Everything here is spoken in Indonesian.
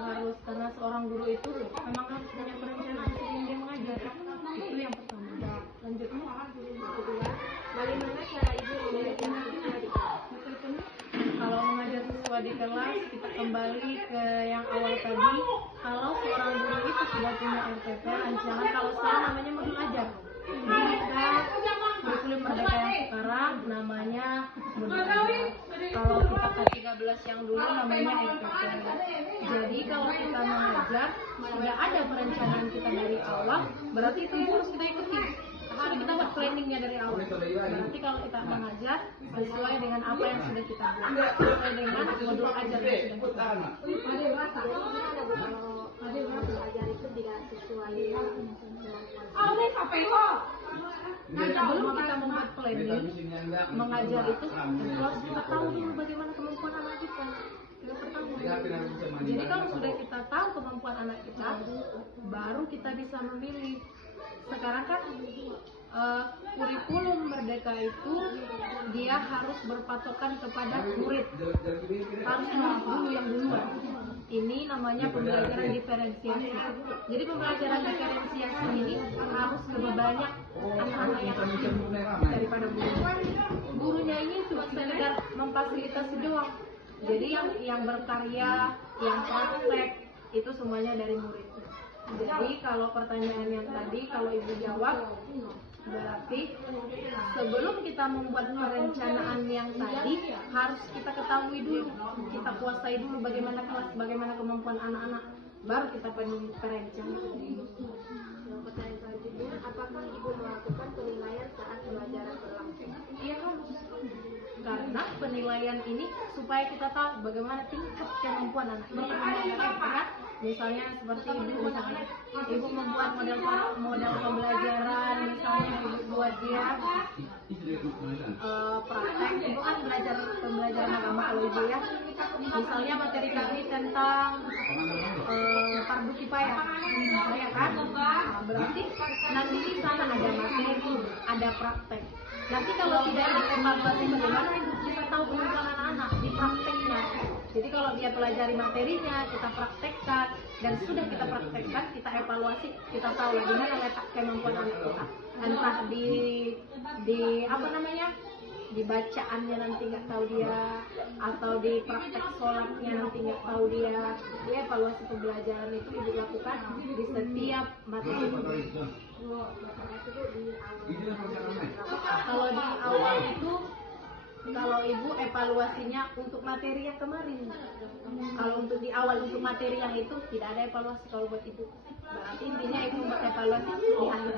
harus, karena seorang guru itu memang harus punya perencanaan sebelum dia mengajar. Itu yang pertama. Lanjut. Bagaimana cara ibu mengajar siswa di kelas? Kalau mengajar siswa di kelas, kita kembali ke yang awal tadi. Kalau seorang guru itu sudah punya RPP, rancangan, kalau sekarang namanya modul ajar. Kita kurikulum merdeka yang sekarang namanya modul ajar. Kalau kita K13 yang dulu namanya RPP. Jadi kalau kita mengajar sudah ada perencanaan kita dari awal, berarti itu yang harus kita ikuti. Harus kita buat planningnya dari awal. Berarti kalau kita mengajar sesuai dengan apa yang sudah kita buat, sesuai dengan modul ajar yang sudah kita buat. Jadi gimana Bu kalau modul ajar itu tidak sesuai dengan kemampuan? Sebelum kita membuat planning mengajar itu, tentu harus kita tahu dulu bagaimana kemampuan anak kita. Yang pertama. Jadi kalau sudah kita tahu kemampuan anak kita, baru kita bisa memilih. Sekarang kan kurikulum merdeka itu dia harus berpatokan kepada murid, harus murid dulu yang duluan. Ini namanya pembelajaran diferensiasi. Jadi pembelajaran diferensiasi ini harus lebih banyak anak-anak yang aktif daripada guru. Gurunya ini cuma sekedar memfasilitasi doang. Jadi yang berkarya, yang praktek itu semuanya dari murid. Jadi kalau pertanyaan yang tadi kalau ibu jawab, berarti sebelum kita membuat perencanaan yang tadi harus kita ketahui dulu, kita kuasai dulu bagaimana kelas, bagaimana kemampuan anak-anak, baru kita perencanaan. Pertanyaan selanjutnya, apakah ibu melakukan penilaian saat pembelajaran berlangsung? Iya harus, karena penilaian ini supaya kita tahu bagaimana tingkat kemampuan anak. Misalnya seperti ibu membuat model pembelajaran, misalnya ibu buat dia praktek, ibu kan belajar pembelajaran agama kalau ibu ya, misalnya materi kami tentang fardu kifayah, ya kan? Berarti nanti di sana ada materi, ada praktek. Nanti kalau tidak dievaluasi bagaimana ibu bisa tahu kemampuan anak-anak di prakteknya. Jadi kalau dia pelajari materinya, kita praktekkan, dan sudah kita praktekkan, kita evaluasi, kita tahu di mana letak kemampuan anak kita. Entah di apa namanya, di bacaannya nanti nggak tahu dia, atau di praktek sholatnya nanti nggak tahu dia. Di evaluasi pembelajaran itu ibu lakukan di setiap materi. Kalau di awal itu, kalau ibu evaluasinya untuk materi yang kemarin. Kalau untuk di awal untuk materi yang itu tidak ada evaluasi kalau buat ibu. Berarti intinya ibu evaluasi di akhir